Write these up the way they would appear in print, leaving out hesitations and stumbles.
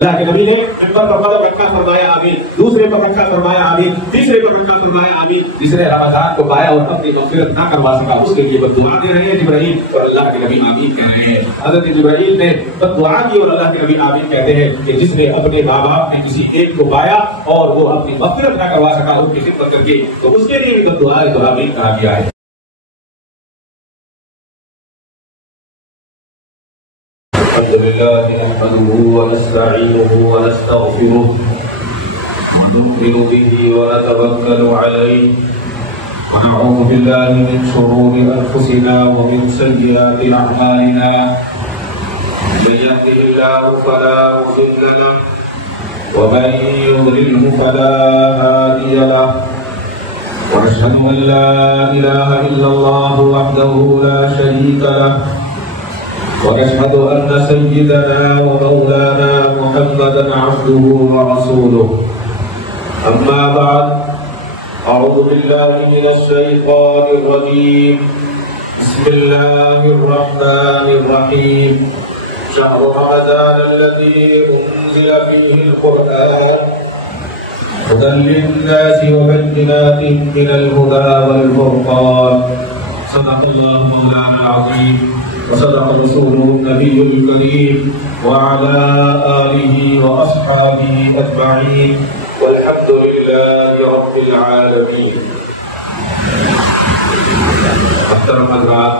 اللہ کے نبی نے منبر پر قدم رکھا فرمایا آمین، دوسرے پر رکھا فرمایا آمین، تیسرے پر رکھا فرمایا آمین۔ جس نے رمضان کو پایا اور اپنی مغفرت نہ کروا سکا اس کے لیے بد دعا دے رہے ہیں جبرائیل، اور اللہ کے نبی آمین کہہ رہے ہیں۔ حضرت جبرائیل نے بد دعا کی اور اللہ کے نبی آمین کہتے ہیں کہ جس نے اپنے ماں باپ میں کسی ایک کو پایا اور وہ اپنی مغفرت نہ کروا سکا ان کی خدمت کر کے، تو اس کے لیے بھی بد دعا ہے تو آمین کہا گیا ہے۔ الحمد لله نحمده ونستعينه ونستغفره ونؤمن به ونتوكل عليه ونعوذ بالله من شرور أنفسنا ومن سيئات أعمالنا من يهده الله فلا مضل له ومن يضلله فلا هادي له ونشهد أن لا إله إلا الله وحده لا شريك له ونشهد أن سيدنا ومولانا محمدا عبده ورسوله أما بعد أعوذ بالله من الشيطان الرجيم بسم الله الرحمن الرحيم شهر رمضان الذي أنزل فيه القرآن هدى للناس وبينات من الهدى والفرقان صدق الله مولانا العظيم وصدق رسوله النبي الكريم وعلى آله وأصحابه أجمعين والحمد لله رب العالمين۔ محترم حضرات،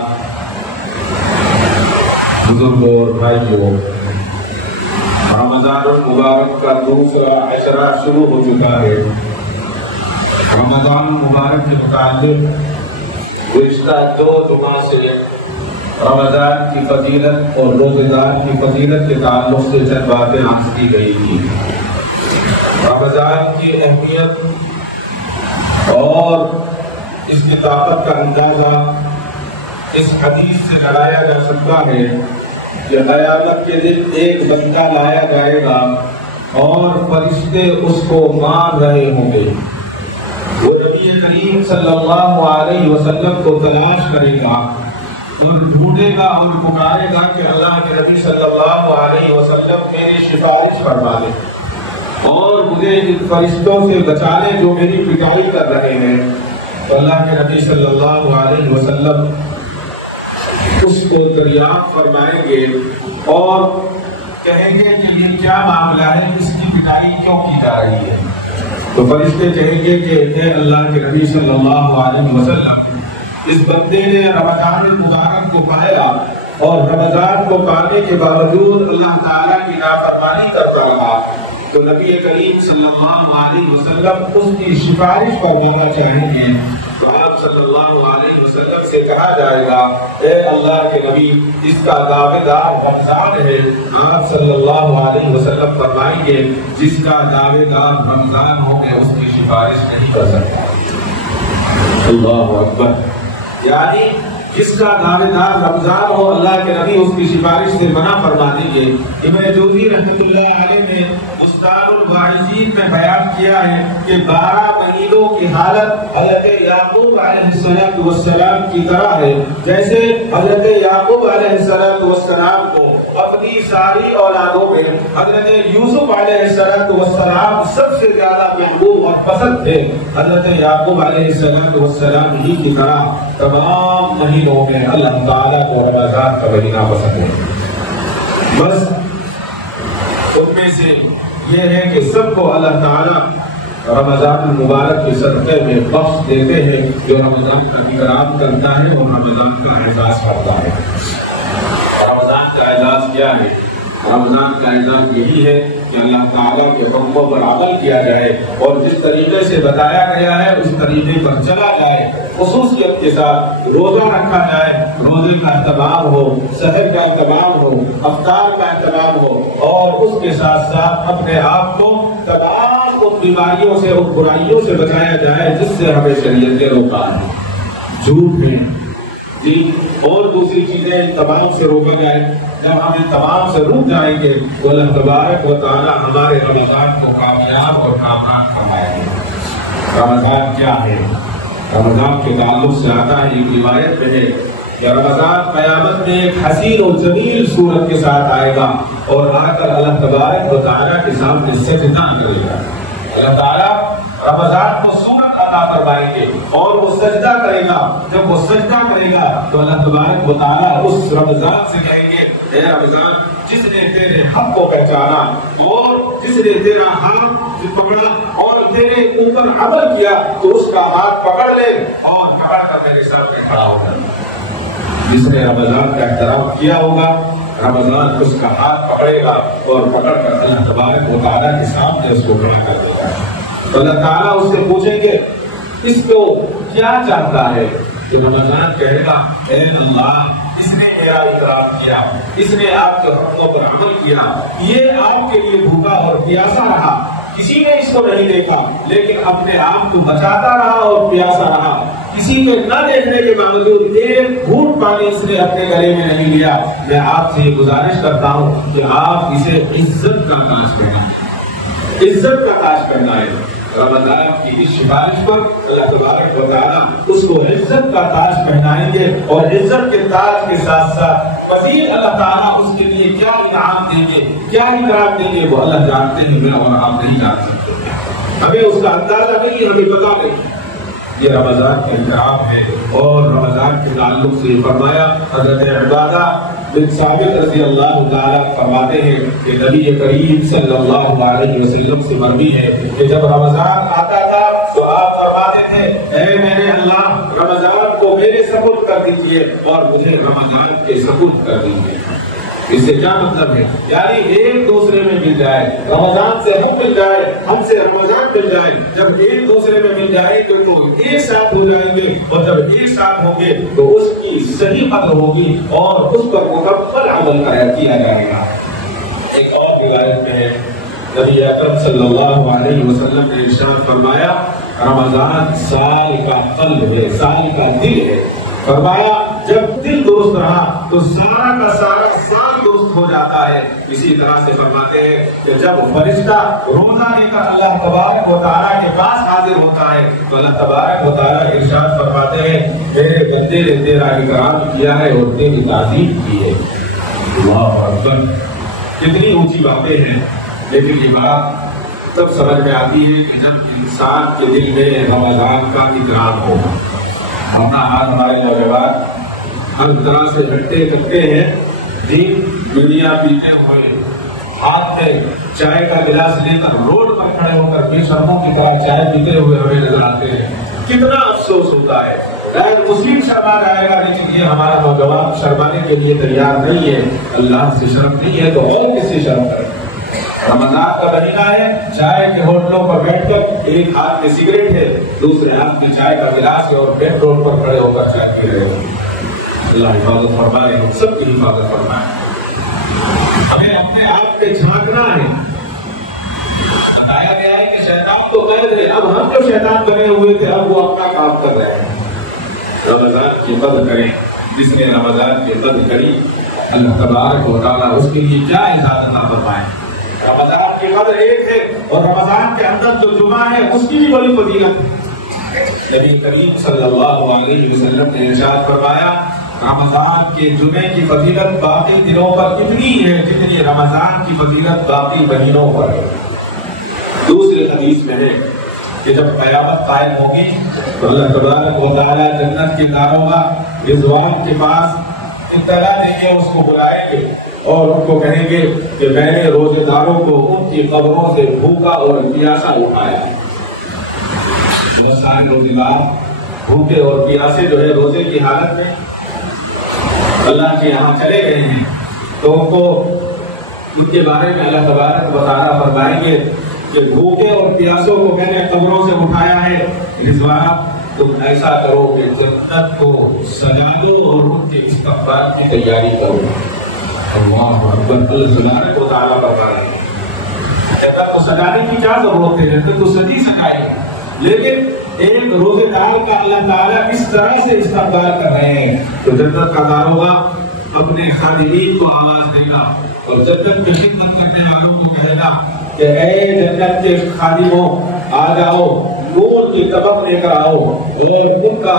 بزرگوں اور بھائیوں، رمضان المبارک کا دوسرا عشرہ شروع ہو چکا ہے۔ رمضان مبارک کے متعلق گزشتہ 2 جمعہ سے رمضان کی فضیلت اور روزگار کی فضیلت کے تعلق سے چند باتیں عرض کی گئی تھی۔ رمضان کی اہمیت اور اس کی طاقت کا اندازہ اس حدیث سے لگایا جا سکتا ہے کہ قیامت کے دن ایک بندہ لایا جائے گا اور فرشتے اس کو مار رہے ہوں گے۔ وہ نبی کریم صلی اللہ علیہ وسلم کو تلاش کرے گا اور ڈھونڈے گا اور پکارے گا کہ اللہ کے نبی صلی اللہ علیہ وسلم میری سفارش فرما دے اور مجھے ان فرشتوں سے بچا لے جو میری پٹائی کر رہے ہیں۔ تو اللہ کے نبی صلی اللہ علیہ وسلم اس کو دریافت فرمائیں گے اور کہیں گے کہ یہ کیا معاملہ ہے، اس کی پٹائی کیوں کی جا رہی ہے؟ تو فرشتے کہیں گے کہ اے اللہ کے نبی صلی اللہ علیہ وسلم، اس بندے نے رمضان المبارک کو پایا اور رمضان کو پانے کے باوجود اللہ تعالیٰ کی نافرمانی کرتا رہا، تو نبی کریم صلی اللہ علیہ وسلم اس کی سفارش فرمانا چاہیں گے۔ تو آپ صلی اللہ علیہ وسلم سے کہا جائے گا اے اللہ کے نبی، اس کا دعوے دار رمضان ہے۔ آپ صلی اللہ علیہ وسلم فرمائیں گے جس کا دعوے دار رمضان ہو میں اس کی سفارش نہیں کر سکتا۔ اللہ اکبر۔ یعنی جس کا دعوے دار رمضان ہو اللہ کے نبی اس کی سفارش سے منع فرما دیں گے۔ ابن جوزی رحمۃ اللہ علیہ نے بستان الواعظین میں بیان کیا ہے کہ 12 مہینوں کی حالت حضرت یعقوب علیہ السلام کی طرح ہے، جیسے حضرت یعقوب علیہ السلام کو اپنی ساری اولادوں میں حضرت یوسف علیہ السلام سب سے زیادہ محبوب اور پسند تھے۔ حضرت یعقوب علیہ السلام ہی کی طرح تمام مہینوں میں اللہ تعالیٰ کو رمضان کا مہینہ پسند ہے۔ بس ان میں سے یہ ہے کہ سب کو اللہ تعالیٰ رمضان المبارک کے صدقے میں بخش دیتے ہیں جو رمضان کا اکرام کرتا ہے اور رمضان کا اعزاز کرتا ہے۔ رمضان کا اعزاز کیا ہے؟ رمضان کا اعزاز یہی ہے کہ اللہ تعالیٰ کے حکموں پر عمل کیا جائے اور جس طریقے سے بتایا گیا ہے اس طریقے پر چلا جائے، خصوصیت کے ساتھ روزہ رکھا جائے، روزے کا اہتمام ہو، سحر کا اہتمام ہو، افطار کا اہتمام ہو، اور اس کے ساتھ ساتھ اپنے آپ کو تمام ان بیماریوں سے اور برائیوں سے بچایا جائے جس سے ہمیں شریعت نے روکا ہے۔ جھوٹ ہے اور دوسری چیزیں تمام سے روکا جائے۔ جب ہم ان تمام سے روک جائیں گے تو اللہ تبارک و تعالیٰ ہمارے رمضان کو کامیاب اور کامیاب فرمائے گے۔ رمضان کیا ہے؟ رمضان کے تعلق سے آتا ہے، ایک روایت میں ہے کہ رمضان قیامت میں ایک حسین و جمیل صورت کے ساتھ آئے گا اور آ کر اللہ تبارک و تعالیٰ کے سامنے سجدہ کرے گا. اللہ تعالیٰ رمضان کو صورت عطا فرمائیں گے اور وہ سجدہ کرے گا. جب وہ سجدہ کرے گا تو اللہ تبارک و تعالیٰ اس رمضان سے کہیں گے اے رمضان جس نے تیرے حق کو پہچانا اور جس نے تیرا ہاتھ پکڑا اور تیرے اوپر عمل کیا تو اس کا ہاتھ پکڑ لے اور کھڑا کر میرے سامنے کھڑا ہوگا. جس نے رمضان کا احترام کیا ہوگا رمضان اس کا ہاتھ پکڑے گا اور پکڑ کر اللہ تبارک و تعالیٰ کے سامنے اس کو کھڑا کر دے گا. تو اللہ تعالیٰ اس سے پوچھیں گے اس کو کیا چاہتا ہے؟ کہ رمضان کہے گا اے اللہ اس نے میرا اقرار کیا, اس نے آپ کے حقوں پر عمل کیا, یہ آپ کے لیے بھوکا اور پیاسا رہا, کسی نے اس کو نہیں دیکھا لیکن اپنے آپ کو بچاتا رہا اور پیاسا رہا, کسی کے نہ دیکھنے کے باوجود ایک گھونٹ پانی اس نے اپنے گلے میں نہیں لیا. میں آپ سے یہ گزارش کرتا ہوں کہ آپ اسے عزت کا تاج کرنا, عزت کا تاج کرنا ہے. رمضان کی اس سفارش پر اللہ تبارک و تعالیٰ اس کو عزت کا تاج پہنائیں گے اور عزت کے تاج کے ساتھ ساتھ مزید اللہ تعالیٰ اس کے لیے کیا انعام دیں گے, کیا انعام دیں گے وہ اللہ جانتے ہیں, میں اور آپ نہیں جان سکتے. ہمیں اس کا اندازہ نہیں, ہمیں پتا نہیں. یہ رمضان کا انعام ہے. اور رمضان کے تعلق سے فرمایا حضرت عبادہ بن ثابت رضی اللہ تعالیٰ فرماتے ہیں کہ نبی کریم صلی اللہ علیہ وسلم سے مروی ہے کہ جب رمضان آتا تھا تو آپ فرماتے تھے اے میرے اللہ رمضان کو میرے سپرد کر دیجیے اور مجھے رمضان کے سپرد کر دیجیے. اس سے کیا مطلب ہے؟ یعنی ایک دوسرے میں مل جائے, رمضان سے ہم مل جائے, ہم سے رمضان مل جائے. جب ایک دوسرے میں مل جائے گے تو ایک ساتھ ہو جائیں گے, اور جب ایک ساتھ ہوں گے تو اس کی صحیح قدر ہوگی اور اس پر مکمل عمل کیا جائے گا. ایک اور روایت میں ہے نبی اکرم صلی اللہ علیہ وسلم نے ارشاد فرمایا رمضان سال کا قلب ہے, سال کا دل ہے. فرمایا جب دل درست رہا تو سارا کا سارا سال درست ہو جاتا ہے. اسی طرح سے فرماتے ہیں کہ جب فرشتہ روزہ لے کر اللہ تبارک و تعالیٰ کے پاس حاضر ہوتا ہے تو اللہ تبارک و تعالیٰ ارشاد فرماتے ہیں میرے بندے نے تیرا اکرام کیا ہے اور تیری تعظیم کی ہے. اللہ اکبر, کتنی اونچی باتیں ہیں. لیکن یہ بات تب سمجھ میں آتی ہے کہ جب انسان کے دل میں رمضان کا اکرام ہوگا. ورنہ آج ہمارے نوجوان ہر طرح سے ہٹتے کٹتے ہیں, دین دنیا پیتے ہوئے ہاتھ میں چائے کا گلاس لے کر روڈ پر کھڑے ہو کر بے شرموں کی طرح چائے پیتے ہوئے ہمیں نظر آتے ہیں. کتنا افسوس ہوتا ہے. مسلم شرما جائے گا لیکن یہ ہمارا نوجوان شرمانے کے لیے تیار نہیں ہے. اللہ سے شرم نہیں ہے تو اور کس سے شرم کرے. رمضان کا مہینہ ہے, چائے کے ہوٹلوں پر بیٹھ کر ایک ہاتھ میں سگریٹ ہے, دوسرے ہاتھ میں چائے کا گلاس ہے اور مین روڈ پر کھڑے ہو کر چائے پی رہے ہیں. اللہ حفاظت فرمائے, ہم سب کی حفاظت فرمائے. ہمیں اپنے آپ پہ جھانکنا ہے. بتایا گیا ہے کہ شیطان تو قید ہے, اب ہم جو شیطان بنے ہوئے تھے اب وہ اپنا کام کر رہے ہیں. رمضان کی قدر کریں. جس نے رمضان کی قدر کری اللہ تبارک و تعالیٰ اس کے لیے کیا اجازت نہ فرمائے. رمضان کی قدر ایک ہے اور رمضان کے اندر جو جمعہ ہے اس کی بھی بڑی فضیلت ہے. نبی کریم صلی اللہ علیہ وسلم نے ارشاد فرمایا رمضان کے جمعے کی فضیلت باقی دنوں پر اتنی ہے جتنی رمضان کی فضیلت باقی مہینوں پر ہے. دوسری حدیث میں ہے کہ جب قیامت قائم ہوگی تو اللہ تبارک و تعالیٰ جنت کے داروغہ رضوان کے پاس اطلاع دیں گے, اس کو بلائیں گے اور ان کو کہیں گے کہ میں نے روزے داروں کو ان کی قبروں سے بھوکا اور پیاسا اٹھایا. بہت سارے روزے دار بھوکے اور پیاسے جو ہے روزے کی حالت میں اللہ کے یہاں چلے گئے ہیں تو ان کو ان کے بارے میں اللہ تبارک و تعالیٰ فرمائیں گے کہ بھوکے اور پیاسوں کو میں نے قبروں سے اٹھایا ہے, رضوان تم ایسا کرو کہ جنت کو سجا دو اور ان کے استقبال کی تیاری کرو. اللہ اکبر. اللہ تبارک و تعالیٰ فرما رہے ہیں جنت کو سجانے کی کیا ضرورت ہے, جنت تو سجی سجائے, لیکن ایک روزے دار کا اللہ تعالیٰ اس طرح سے استقبال کر رہے ہیں تو جنت کا داروغہ اپنے خادمین کو آواز دے گا اور جنت کی خدمت کرنے والوں کو کہے گا کہ اے جنت کے خادموں آ جاؤ, نور کی طبق لے کر آؤ اور ان کا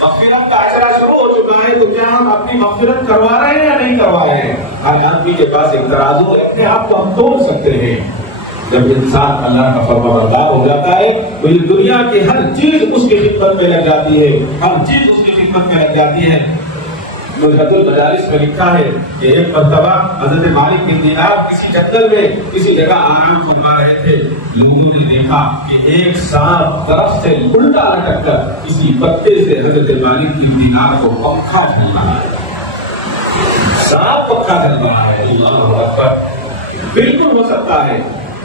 مغفرت کا عشرہ شروع ہو چکا ہے، تو کیا ہم اپنی مغفرت کروا رہے ہیں یا نہیں کروا رہے ہیں؟ ہر آدمی کے پاس ایک ترازو ہے، اپنے آپ کو ہم توڑ سکتے ہیں۔ جب انسان اللہ کا فرمانبردار ہو جاتا ہے تو یہ دنیا کی ہر چیز اس کی خدمت میں لگ جاتی ہے، ہر چیز اس کی خدمت میں لگ جاتی ہے۔ نظرۃ المجالس میں لکھا ہے کہ ایک مرتبہ حضرت مالک بن دینار کسی جنگل میں کسی جگہ آرام فرما رہے تھے، لوگوں نے دیکھا کہ ایک سانپ طرف سے الٹا لٹک کر کسی پتے سے حضرت مالک بن دینار کو پنکھا چل رہا ہے۔ سانپ پنکھا چل رہا ہے، اللہ اکبر۔ بالکل ہو سکتا ہے،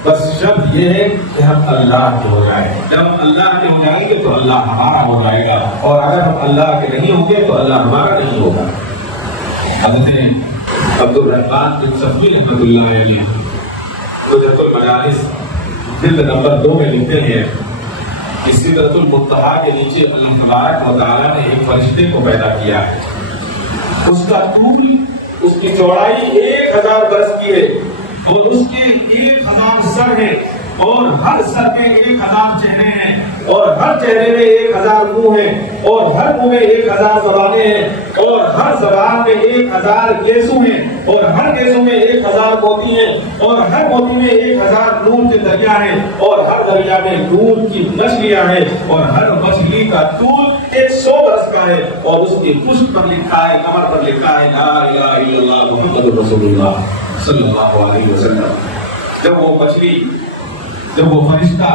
بس شرط یہ ہے کہ ہم اللہ کے ہو جائیں۔ جب ہم اللہ کے ہو جائیں گے تو اللہ ہمارا ہو جائے گا، اور اگر ہم اللہ کے نہیں ہوں گے تو اللہ ہمارا نہیں ہوگا۔ حضرت عبد الرحمن بن صفی رحمۃ اللہ علیہ نظرۃ المجالس جلد نمبر 2 میں لکھتے ہیں کہ سدرۃ المنتہا کے نیچے اللہ تبارک و تعالیٰ نے ایک فرشتے کو پیدا کیا ہے۔ اس کا طول، اس کی چوڑائی 1000 برس کی ہے، اور اس کے 1000 سر ہیں، اور ہر سر میں 1000 چہرے ہیں، اور ہر چہرے میں 1000 منہ ہیں، اور ہر منہ میں 1000 زبانیں ہیں، اور ہر زبان میں 1000 گیسو ہیں، اور ہر گیسو میں 1000 موتی ہیں، اور ہر موتی میں 1000 نور کے دریا ہیں، اور ہر دریا میں نور کی مچھلیاں ہیں، اور ہر مچھلی کا طول 100 برس کا ہے، اور اس کی پشت پر لکھا ہے، کمر پر لکھا ہے لا الہ الا اللہ محمد رسول اللہ صلی اللہ علیہ وسلم۔ جب وہ فرشتہ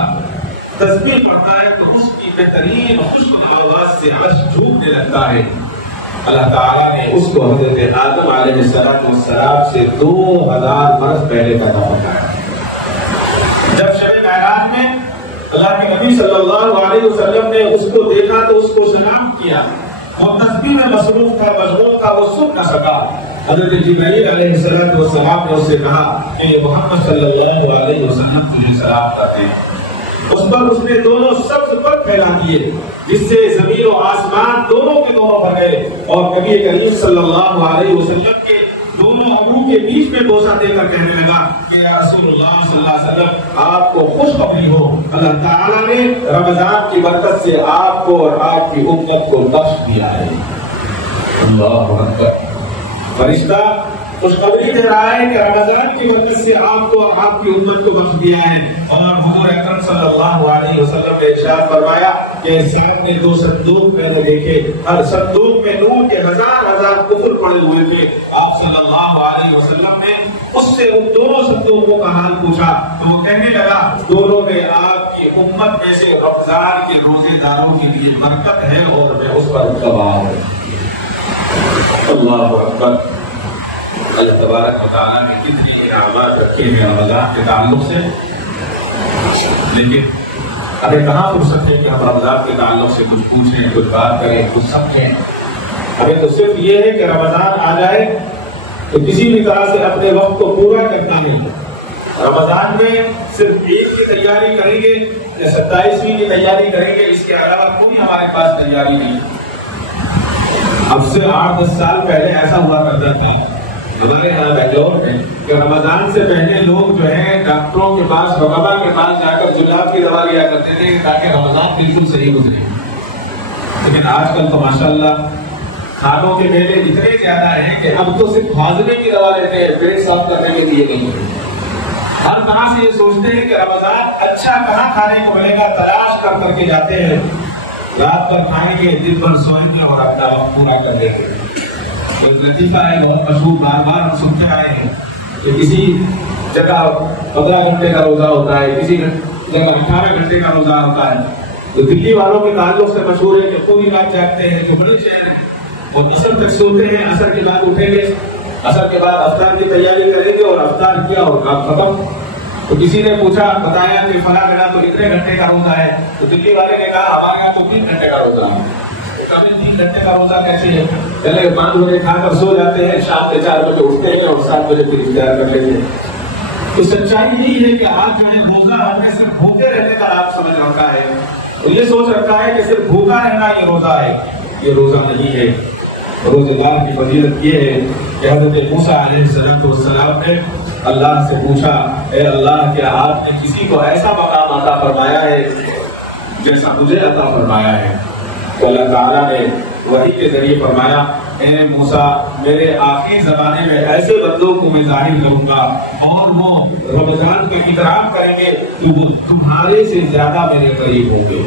تسبیح پڑھتا ہے تو اس کی بہترین خشک آواز سے عرش جھومنے لگتا ہے۔ اللہ تعالیٰ نے اس کو حضرت آدم علیہ السلام سے 2000 برس پہلے پیدا کروایا۔ جب شب معراج میں اللہ کے نبی صلی اللہ علیہ وسلم نے اس کو دیکھا تو اس کو سلام کیا، اور تسبیح میں مصروف تھا، مشغول تھا، وہ سن نہ سکا۔ حضرت جبرائیل علیہ السلام نے اس سے کہا کہ محمد صلی اللہ علیہ وسلم تجھے سلام کرتے ہیں۔ اس پر اس نے دونوں سبز پر پھیلا دیے، جس سے زمین و آسمان دونوں کے دونوں بھر گئے، اور نبی کریم صلی اللہ علیہ وسلم کے دونوں ابرو کے بیچ میں بوسہ دے کر کہنے لگا کہ یا رسول اللہ صلی اللہ علیہ وسلم آپ کو خوشخبری ہو، اللہ تعالیٰ نے رمضان کی برکت سے آپ کو اور آپ کی امت کو بخش دیا ہے۔ اللہ اکبر۔ فرشتہ خوشخبری دے رہا ہے کہ رمضان کی برکت سے آپ کو اور آپ کی امت کو بخش دیا ہے، اور حضور اکرم صلی اللہ علیہ وسلم نے ارشاد فرمایا کہ سامنے 2 صندوق میں نے دیکھے، ہر صندوق میں نور کے 1000 کفر پڑے ہوئے تھے۔ آپ صلی اللہ علیہ وسلم نے اس سے ان دونوں صندوقوں کا حال پوچھا تو وہ کہنے لگا دونوں میں آپ کی امت میں سے رمضان کے روزے داروں کے لیے برکت ہے، اور میں اس پر گواہ ہوں۔ اللہ اکبر۔ اللہ تبارک و تعالیٰ نے کتنی انعامات رکھے ہیں رمضان کے تعلق سے، لیکن ابھی کہاں فرصت ہے کہ ہم رمضان کے تعلق سے کچھ پوچھیں، کچھ بات کریں، کچھ سمجھیں۔ ابھی تو صرف یہ ہے کہ رمضان آ جائے تو کسی بھی طرح سے اپنے وقت کو پورا کرنا ہے۔ رمضان میں صرف عید کی تیاری کریں گے یا 27ویں کی تیاری کریں گے، اس کے علاوہ کوئی ہمارے پاس تیاری نہیں۔ اب سے 8-10 سال پہلے ایسا ہوا کرتا تھا ہمارے یہاں بنگلور میں کہ رمضان سے پہلے لوگ جو ہے ڈاکٹروں کے پاس، رقبہ کے پاس جا کر جلاب کی دوا لیا کرتے تھے تاکہ رمضان بالکل صحیح گزرے۔ لیکن آج کل تو ماشاءاللہ کھانوں کے میلے اتنے زیادہ ہیں کہ اب تو صرف ہاضمے کی دوا لیتے ہیں، پیٹ صاف کرنے کے لیے نہیں۔ ہر طرح سے یہ سوچتے ہیں کہ رمضان اچھا کہاں کھانے کو ملے گا، تلاش کر کے جاتے ہیں۔ رات پر کھائیں گے، دن بھر سوئیں گے اور اپنا وقت پورا کر دیں گے۔ ایک لطیفہ ہے بہت مشہور، بار بار ہم سنتے آئے ہیں کہ کسی جگہ 15 گھنٹے کا روزہ ہوتا ہے، کسی جگہ 18 گھنٹے کا روزہ ہوتا ہے۔ تو دلی والوں کے تعلق سے مشہور ہے کہ پوری رات جاگتے ہیں، جو بڑے شہر ہیں وہ عصر تک سوتے ہیں، عصر کے بعد اٹھیں گے، عصر کے بعد افطار کی تیاری کریں گے، اور افطار کیا اور کام ختم۔ تو کسی نے پوچھا، بتایا کہ فلاں جگہ تو اتنے گھنٹے کا روزہ ہے، تو دلی والے نے کہا ہمارے یہاں تو 3 گھنٹے کا روزہ ہے۔ 3 گھنٹے کا روزہ کیسے ہے؟ پہلے 5 بجے کھا کر سو جاتے ہیں، شام کے 4 بجے اٹھتے ہیں اور 7 بجے پھر افطار کر لیتے ہیں۔ تو سچائی یہی ہے کہ آج جو ہے روزہ ہم نے صرف بھوکے رہنے کا آپ سمجھ رکھا ہے، تو یہ سوچ رکھا ہے کہ صرف بھوکا رہنا یہ روزہ ہے۔ یہ روزہ نہیں ہے۔ روزے دار کی فضیلت یہ ہے کہ حضرت موسیٰ علیہ السلام نے اللہ سے پوچھا، اے اللہ کیا آپ نے کسی کو ایسا مقام عطا فرمایا ہے جیسا مجھے عطا فرمایا ہے؟ تو اللہ تعالیٰ نے وحی کے ذریعے فرمایا اے موسیٰ میرے آخری زمانے میں ایسے بندوں کو میں ظاہر کروں گا اور وہ رمضان کا اکرام کریں گے تو وہ تمہارے سے زیادہ میرے قریب ہوں گے۔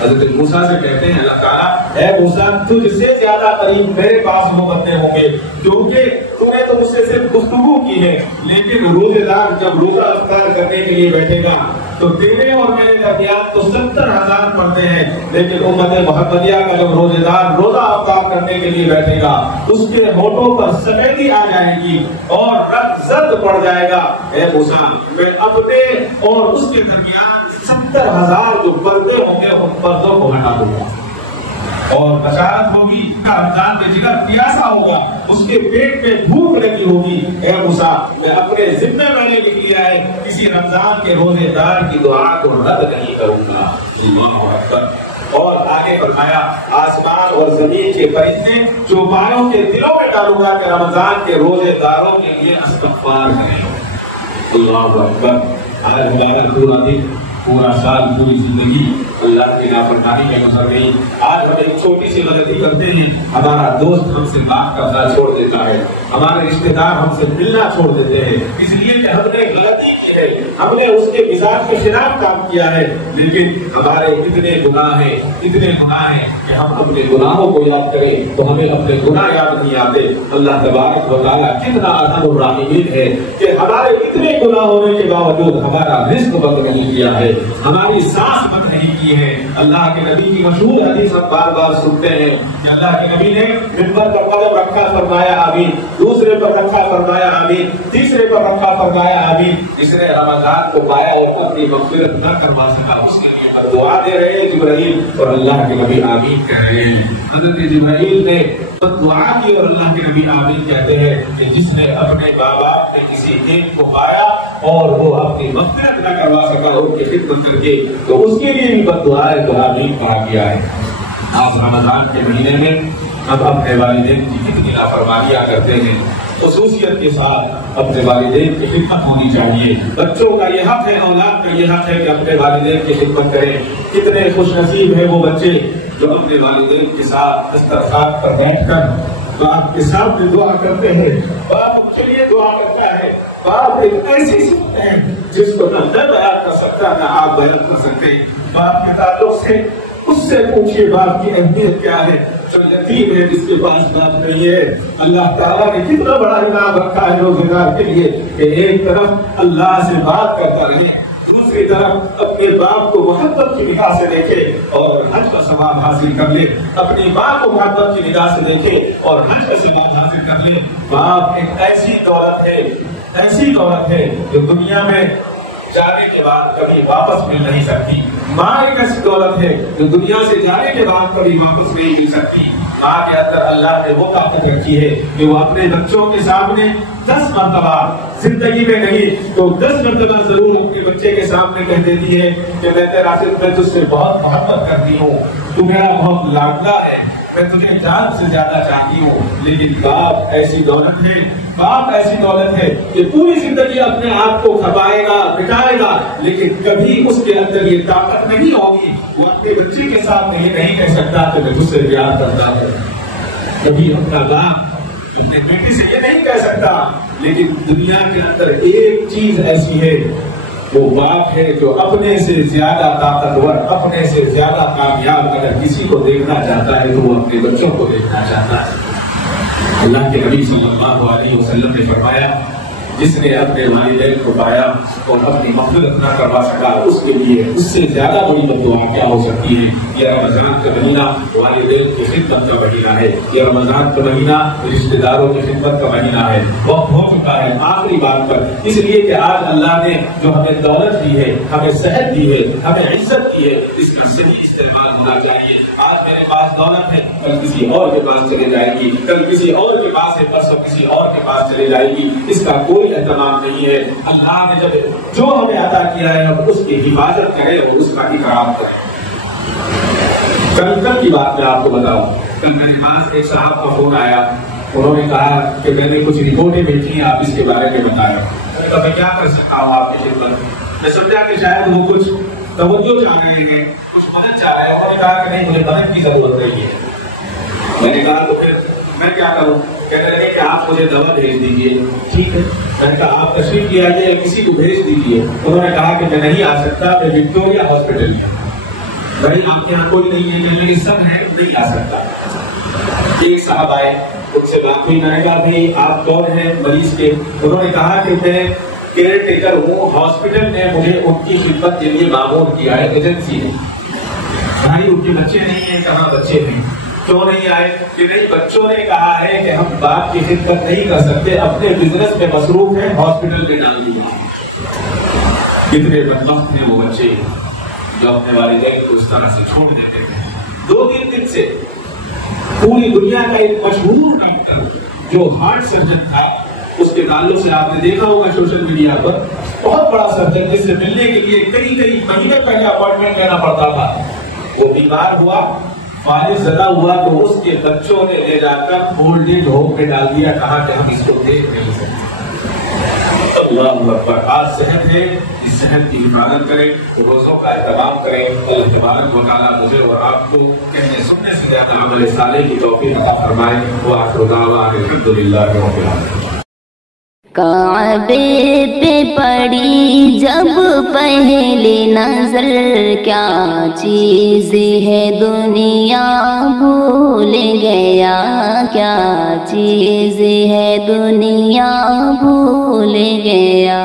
حضرت موسیٰ سے کہتے ہیں اللہ تعالیٰ اے موسیٰ تجھ سے زیادہ قریب میرے پاس وہ بندے ہوں گے کیونکہ تو نے تو مجھ سے صرف گفتگو کی ہے، لیکن روزے دار جب روزہ افطار کرنے کے لیے بیٹھے گا تو تیرے اور میرے درمیان تو 70,000 پڑھتے ہیں، لیکن امت محمدیہ کا جب روزے دار روزہ افطار کرنے کے لیے بیٹھے گا اس کے ہونٹوں پر سفیدی آ جائے گی اور رنگ زرد پڑ جائے گا۔ اے موسیٰ میں اپنے اور اس کے درمیان 70,000 جو پردے ہوں گے ان پردوں کو ہٹا دوں گا، اور بشارت ہوگی کا رمضان میں جگر پیاسا ہوگا، اس کے پیٹ میں بھوک لگی ہوگی۔ اے موسیٰ میں اپنے ذمہ میں نے لکھ لیا ہے کسی رمضان کے روزے دار کی دعا کو رد نہیں کروں گا۔ اللہ اکبر۔ اور آگے فرمایا آسمان اور زمین کے فرشتے جو مائوں کے دلوں میں ڈالوں گا کہ رمضان کے روزے داروں کے لیے استغفار کریں۔ اللہ اکبر۔ آج ہمارا پورا دن پورا سال پوری زندگی اللہ کی نافرمانی میں گزر گئی۔ آج ہم ایک چھوٹی سی غلطی کرتے ہیں، ہمارا دوست ہم سے بات کرنا چھوڑ دیتا ہے، ہمارے رشتے دار ہم سے ملنا چھوڑ دیتے ہیں، اس لیے کہ ہم نے غلطی کی ہے، ہم نے اس کے مزاج کے خلاف کام کیا ہے، لیکن ہمارے اتنے گناہ ہیں کہ ہم اپنے گناہوں کو یاد کریں تو ہمیں اپنے گناہ یاد نہیں آتے۔ اللہ تبارک و تعالیٰ کتنا ارحم الراحمین ہے کہ ہمارے اتنے گناہ ہونے کے باوجود ہمارا رزق بند نہیں کیا ہے، ہماری سانس بند نہیں کی ہے۔ اللہ کے نبی کی مشہور حدیث ہم بار بار سنتے ہیں کہ اللہ کے نبی نے منبر پر قدم رکھا فرمایا آمین، دوسرے پر رکھا فرمایا آمین، تیسرے پر رکھا فرمایا آمین۔ جس نے رمضان کو پایا اور اپنی مغفرت نہ کروا سکا اس کے لیے دعا دے رہے ہیں جبرائیل، اور اللہ کے نبی آمین کہہ رہے ہیں۔ حضرت جبرائیل نے دعا کی اور اللہ کے نبی آمین کہتے ہیں کہ جس نے اپنے ماں باپ میں کسی ایک کو پایا اور وہ اپنی مغفرت نہ کروا سکا ان کی خدمت کر کے تو اس کے لیے بھی بد دعا ہے، تو آمین کہا گیا ہے۔ آج رمضان کے مہینے میں ہم اپنے والدین کی کتنی نافرمانیاں کرتے ہیں۔ خصوصیت کے ساتھ اپنے والدین کی خدمت ہونی چاہیے، بچوں کا یہ حق ہے، اولاد کا یہ حق ہے کہ اپنے والدین کی خدمت کریں۔ کتنے خوش نصیب ہیں وہ بچے جو اپنے والدین کے ساتھ دسترخوان پر بیٹھ کر باپ کے ساتھ دعا کرتے ہیں، باپ ان کے لیے دعا کرتا ہے۔ باپ ایک ایسی صفت ہے جس کو نہ میں بیان کر سکتا نہ آپ بیان کر سکتے۔ باپ کے تعلق سے اس سے پوچھئے باپ کی اہمیت کیا ہے۔ جو یتیم ہے جس کے پاس باپ نہیں ہے، اللہ تعالیٰ نے کتنا بڑا انعام رکھا ہے روزے دار کے لیے کہ ایک طرف اللہ سے بات کرتا رہے، دوسری طرف اپنے باپ کو محبت کی نگاہ سے دیکھے اور حج کا ثواب حاصل کر لے، اپنی ماں کو محبت کی نگاہ سے دیکھے اور حج کا ثواب حاصل کر لے۔ باپ ایک ایسی دولت ہے جو دنیا میں جانے کے بعد کبھی واپس مل نہیں سکتی۔ ماں ایک ایسی دولت ہے جو دنیا سے جانے کے بعد کبھی واپس نہیں مل سکتی۔ ماں کے اندر اللہ نے وہ طاقت رکھی ہے کہ وہ اپنے بچوں کے سامنے 10 مرتبہ زندگی میں نہیں تو 10 مرتبہ ضرور اپنے بچے کے سامنے کہہ دیتی ہے کہ میں تیرا دل میں تجھ سے بہت محبت کرتی ہوں، تو میرا بہت لاڈلا ہے، میں تجھے جان سے زیادہ چاہتی ہوں۔ لیکن باپ ایسی دولت ہے کہ پوری زندگی اپنے آپ کو کھپائے گا، مٹائے گا، لیکن کبھی اس کے اندر یہ طاقت نہیں ہوگی، وہ اپنے بچے کے ساتھ یہ نہیں کہہ سکتا کہ میں تجھ سے پیار کرتا ہوں۔ کبھی اپنا باپ اپنے بیٹی سے یہ نہیں کہہ سکتا، لیکن دنیا کے اندر ایک چیز ایسی ہے، وہ باپ ہے جو اپنے سے زیادہ طاقتور، اپنے سے زیادہ کامیاب اگر کسی کو دیکھنا چاہتا ہے تو وہ اپنے بچوں کو دیکھنا چاہتا ہے۔ اللہ کے نبی صلی اللہ علیہ وسلم نے فرمایا جس نے اپنے والدین کو پایا اور اپنی مغفرت نہ کروا سکا اس کے لیے اس سے زیادہ بڑی بد دعا کیا ہو سکتی ہے۔ یہ رمضان کا مہینہ والدین کی خدمت کا مہینہ ہے، یہ رمضان کا مہینہ رشتے داروں کی خدمت کا مہینہ ہے۔ وقت ہو چکا ہے آخری بات پر، اس لیے کہ آج اللہ نے جو ہمیں دولت دی ہے، ہمیں صحت دی ہے، ہمیں عزت دی ہے، اس کا صحیح استعمال ہونا چاہیے۔ آج میرے پاس دولت ہے، کل کسی اور کے پاس چلے جائے گی، کل کسی اور کے پاس ہے، پرسوں کسی اور کے پاس چلے جائے گی، اس کا کوئی اہتمام نہیں ہے۔ اللہ نے جب جو ہمیں عطا کیا ہے ہم اس کی حفاظت کریں اور اس کا اکرام کریں۔ کل کی بات میں آپ کو بتاؤں، کل میرے پاس ایک صاحب کا فون آیا، انہوں نے کہا کہ میں نے کچھ رپورٹیں دیکھی ہیں، آپ اس کے بارے میں بتائیں۔ میں نے کہا میں کیا کر سکتا ہوں آپ کی خدمت؟ میں سمجھا کہ شاید وہ کچھ توجہ چاہ رہے ہیں، کچھ مدد چاہ رہے ہیں۔ انہوں نے کہا کہ نہیں، مجھے مدد کی ضرورت نہیں ہے، میں نے کہا تو پھر میں کیا کروں؟ کہنے لگے کہ آپ مجھے دوا بھیج دیجیے. ٹھیک ہے. میں نے کہا آپ تشریف لے آئیے، کسی کو بھیج دیجیے. انہوں نے کہا کہ میں نہیں آ سکتا، میں وکٹوریا ہاسپٹل میں. بھائی آپ کے یہاں کوئی نہیں ہے؟ میری سب ہے، نہیں آ سکتا. ایک صاحب آئے، ان سے بات ہوئی. میں نے کہا بھائی آپ کون ہیں مریض کے؟ انہوں نے کہا کہ میں کیئر ٹیکر ہوں، ہاسپٹل نے مجھے ان کی خدمت کے لیے مامور کیا ہے، ایجنسی ہے. بھائی ان کے بچے نہیں ہیں؟ کہاں بچے نہیں. کیوں نہیں آئے؟ کہ نہیں، بچوں نے کہا ہے کہ ہم باپ کی خدمت نہیں کر سکتے، اپنے بزنس میں مصروف ہیں، ہاسپٹل میں ڈال دیا. کتنے بدبخت ہیں وہ بچے جو اپنے والدین کو اس طرح سے چھوڑ دیتے تھے. 2-3 دن سے پوری دنیا کا ایک مشہور ڈاکٹر جو ہارٹ سرجن تھا، اس کے تعلق سے آپ نے دیکھا ہوگا سوشل میڈیا پر، بہت بڑا سرجن جس سے ملنے کے لیے کئی مہینے پہلے اپوائنٹمنٹ لینا پڑتا تھا، وہ بیمار ہوا، فالج زدہ ہوا تو اس کے بچوں نے لے جا کر اولڈ ہوم میں ڈال دیا. کہا کہ ہم اس کو دیکھ نہیں سکتے. اللہ اکبر. آج صحت ہے، اس صحت کی حفاظت کریں، روزوں کا اہتمام کریں. اللہ تبارک و تعالیٰ مجھے اور آپ کو کہنے سننے سے زیادہ عمل صالح کی توفیق عطا فرمائے. وآخر دعوانا الحمدللہ رب العالمین. کعبے پہ پڑی جب پہلی نظر، کیا چیز ہے دنیا بھول گیا، کیا چیز ہے دنیا بھول گیا.